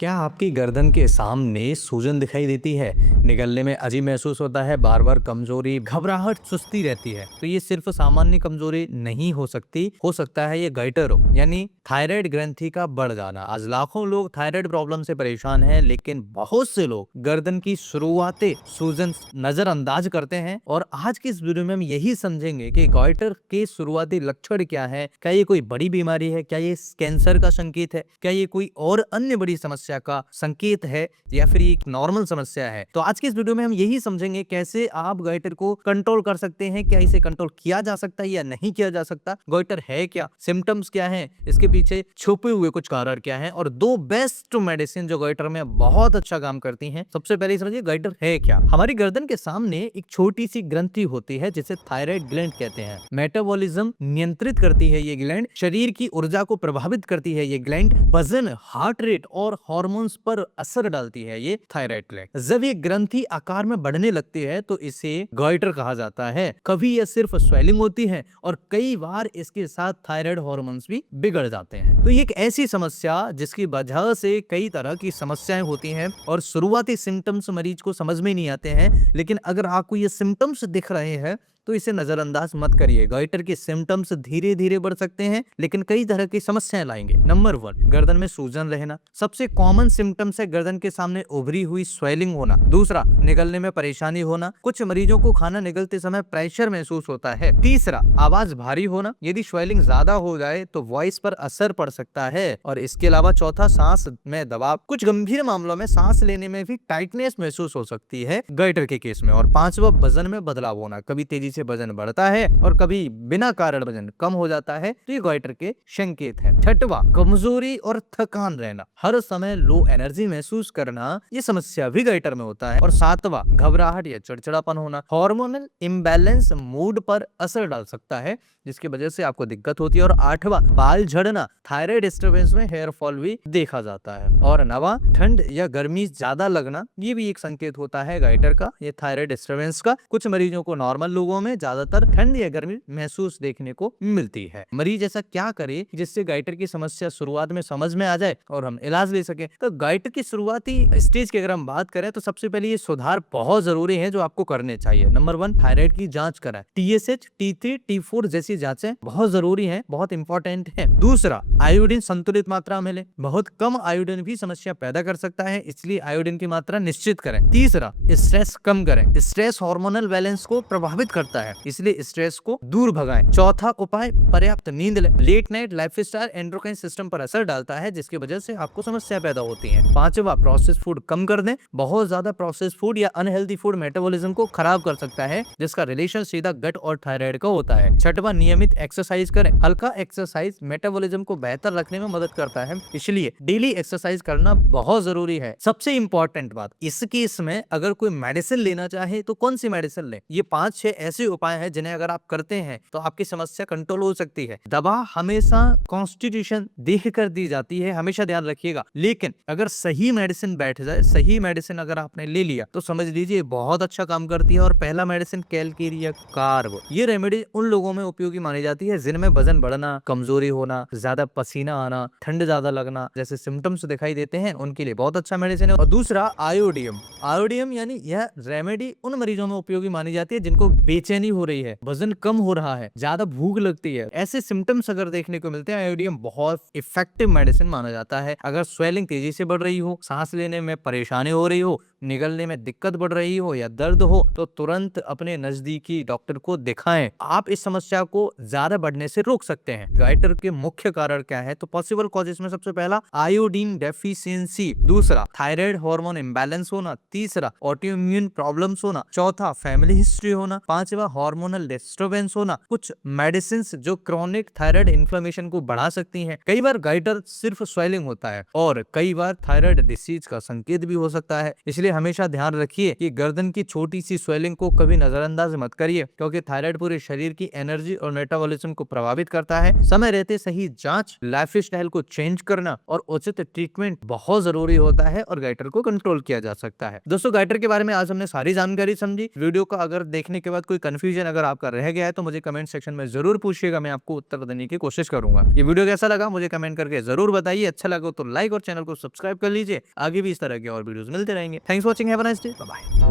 क्या आपकी गर्दन के सामने सूजन दिखाई देती है? निगलने में अजीब महसूस होता है, बार-बार कमजोरी, घबराहट, सुस्ती रहती है, तो ये सिर्फ सामान्य कमजोरी नहीं हो सकती, हो सकता है ये गाइटर हो, यानी थायराइड ग्रंथि का बढ़ जाना। आज लाखों लोग थायराइड प्रॉब्लम से परेशान हैं, लेकिन बहुत से लोग गर्दन की शुरुआती सूजन नजरअंदाज करते हैं। और आज की इस वीडियो में हम यही समझेंगे कि गाइटर के शुरुआती लक्षण क्या है, क्या ये कोई बड़ी बीमारी है, क्या ये कैंसर का संकेत है, क्या ये कोई और अन्य बड़ी समस्या का संकेत है, या फिर ये एक नॉर्मल समस्या है। तो आज के इस वीडियो में हम यही समझेंगे कैसे आप गाइटर को कंट्रोल कर सकते हैं, क्या इसे कंट्रोल किया जा सकता है या नहीं किया जा सकता, गाइटर है क्या, सिम्टम्स क्या हैं, इसके पीछे छुपे हुए कुछ कारण क्या हैं, और दो बेस्ट मेडिसिन जो गाइटर में बहुत अच्छा काम करती हैं। सबसे पहले समझिए गाइटर है क्या। हमारी गर्दन के सामने एक छोटी सी ग्रंथि होती है जिसे थायराइड ग्लैंड कहते हैं। मेटाबॉलिज्म नियंत्रित करती है ये ग्लैंड, शरीर की ऊर्जा को प्रभावित करती है ये ग्लैंड, वजन, हार्ट रेट और हार्मोन्स पर असर डालती है ये थायराइड ग्लैंड। जब ये ग्रंथि आकार में बढ़ने लगती है तो इसे गाइटर कहा जाता है। कभी यह सिर्फ स्वेलिंग होती है और कई बार इसके साथ थायराइड हार्मोन्स भी बिगड़ जाते हैं। तो ये एक ऐसी समस्या जिसकी वजह से कई तरह की समस्याएं होती हैं और शुरुआती सिम्टम्स मरीज को समझ में नहीं आते हैं, लेकिन अगर आपको ये सिम्टम्स दिख रहे हैं तो इसे नजरअंदाज मत करिए। गाइटर के सिम्टम्स धीरे धीरे बढ़ सकते हैं, लेकिन कई तरह की समस्याएं लाएंगे। नंबर 1, गर्दन में सूजन रहना। सबसे कॉमन सिम्टम्स है गर्दन के सामने उभरी हुई स्वेलिंग होना। दूसरा, निगलने में परेशानी होना। कुछ मरीजों को खाना निगलते समय प्रेशर महसूस होता है। तीसरा, आवाज भारी होना। यदि स्वेलिंग ज्यादा हो जाए तो वॉइस पर असर पड़ सकता है। और इसके अलावा चौथा, सांस में दबाव। कुछ गंभीर मामलों में सांस लेने में भी टाइटनेस महसूस हो सकती है गाइटर के केस में। और पांचवा, वजन में बदलाव होना। कभी तेजी से वजन बढ़ता है और कभी बिना कारण वजन कम हो जाता है, तो ये गाइटर के संकेत है। छठवा, कमजोरी और थकान रहना। हर समय लो एनर्जी महसूस करना, ये समस्या भी गाइटर में होता है। और सातवां, घबराहट या चिड़चिड़ापन होना। हार्मोनल इम्बैलेंस मूड पर असर डाल सकता है, जिसकी वजह से आपको दिक्कत होती है। और आठवां, बाल झड़ना। थायराइड डिस्टर्बेंस में हेयर फॉल भी देखा जाता है। और नवा, ठंड या गर्मी ज्यादा लगना। ये भी एक संकेत होता है गाइटर का, ये थायराइड डिस्टर्बेंस का। कुछ मरीजों को, नॉर्मल लोगों में ज्यादातर ठंड या गर्मी महसूस देखने को मिलती है। मरीज ऐसा क्या करे जिससे गाइटर की समस्या शुरुआत में समझ में आ जाए और हम इलाज ले सके। तो गाइटर की शुरुआती स्टेज की अगर हम बात करें तो सबसे पहले ये सुधार बहुत जरूरी है जो आपको करने चाहिए। नंबर 1, थायराइड की जांच कराएं। TSH, T3, T4 जैसी जांचें बहुत जरूरी हैं, बहुत इंपॉर्टेंट है। दूसरा, आयोडीन संतुलित मात्रा में लें। बहुत कम आयोडीन भी समस्या पैदा कर सकता है, इसलिए आयोडीन की मात्रा निश्चित करें। तीसरा, स्ट्रेस कम करें। स्ट्रेस हार्मोनल बैलेंस को प्रभावित करता है, इसलिए स्ट्रेस को दूर भगाएं। चौथा उपाय, पर्याप्त नींद लें। Late night lifestyle endocrine system पर असर डालता है, जिसकी वजह से आपको समस्या पैदा होती है। पांचवा, प्रोसेस फूड कम कर दें। बहुत ज्यादा प्रोसेस फूड या अनहेल्दी फूड मेटाबॉलिज्म को खराब कर सकता है, जिसका रिलेशन सीधा गट और थायराइड का होता है। छठवां, नियमित एक्सरसाइज करें। हल्का एक्सरसाइज मेटाबॉलिज्म को बेहतर रखने में मदद करता है, इसलिए डेली एक्सरसाइज करना बहुत जरूरी है। सबसे इंपॉर्टेंट बात, इस केस में अगर कोई मेडिसिन लेना चाहे तो कौन सी मेडिसिन लें। ये 5-6 ऐसे उपाय हैं जिन्हें अगर आप करते हैं तो आपकी समस्या कंट्रोल हो सकती है। दवा हमेशा कॉन्स्टिट्यूशन देख कर दी जाती है, हमेशा ध्यान रखिएगा। लेकिन अगर सही मेडिसिन बैठ जाए, सही मेडिसिन अगर आपने ले लिया तो समझ लीजिए बहुत अच्छा काम करती है। और पहला मेडिसिन कैलकेरिया कार्ब। ये रेमेडी उन लोगों में उपयोगी मानी जाती है जिनमें वजन बढ़ना, कमजोरी होना, ज्यादा पसीना आना, ठंड ज्यादा लगना जैसे सिम्टम्स दिखाई देते हैं, उनके लिए बहुत अच्छा मेडिसिन है। और दूसरा, आयोडियम। आयोडियम यानी यह रेमेडी उन मरीजों में उपयोगी मानी जाती है जिनको बेचैनी हो रही है, वजन कम हो रहा है, ज्यादा भूख लगती है, ऐसे सिम्टम्स अगर देखने को मिलते हैं, आयोडियम बहुत इफेक्टिव मेडिसिन माना जाता है। अगर स्वेलिंग तेजी से बढ़ रही हो, सांस लेने में परेशानी हो रही हो, निगलने में दिक्कत बढ़ रही हो या दर्द हो, तो तुरंत अपने नजदीकी डॉक्टर को दिखाएं। आप इस समस्या को ज्यादा बढ़ने से रोक सकते हैं। गाइटर के मुख्य कारण क्या है, तो पॉसिबल कॉजेस में सबसे पहला, आयोडीन डेफिशिएंसी। दूसरा, थायराइड हार्मोन इंबैलेंस होना। तीसरा, ऑटोइम्यून प्रॉब्लम्स होना। चौथा, फैमिली हिस्ट्री होना। पांचवा, हार्मोनल डिस्टर्बेंस होना। कुछ मेडिसिन जो क्रोनिक थायराइड इन्फ्लेमेशन को बढ़ा सकती हैं। कई बार गाइटर सिर्फ स्वेलिंग होता है और कई बार थायराइड डिसीज का संकेत भी हो सकता है, इसलिए इसलिए हमेशा ध्यान रखिए कि गर्दन की छोटी सी स्वेलिंग को कभी नजरअंदाज मत करिए, क्योंकि थायराइड पूरे शरीर की एनर्जी और मेटाबॉलिज्म को प्रभावित करता है। समय रहते सही जांच, लाइफ स्टाइल को चेंज करना और उचित ट्रीटमेंट बहुत जरूरी होता है और गाइटर को कंट्रोल किया जा सकता है। दोस्तों, गाइटर के बारे में आज हमने सारी जानकारी समझी। वीडियो को अगर देखने के बाद कोई कंफ्यूजन अगर आपका रह गया है तो मुझे कमेंट सेक्शन में जरूर पूछिएगा, मैं आपको उत्तर देने की कोशिश करूंगा। ये वीडियो कैसा लगा मुझे कमेंट करके जरूर बताइए। अच्छा लगा तो लाइक और चैनल को सब्सक्राइब कर लीजिए। आगे भी इस तरह के और वीडियोस मिलते रहेंगे। Thanks for watching, have a nice day, bye bye.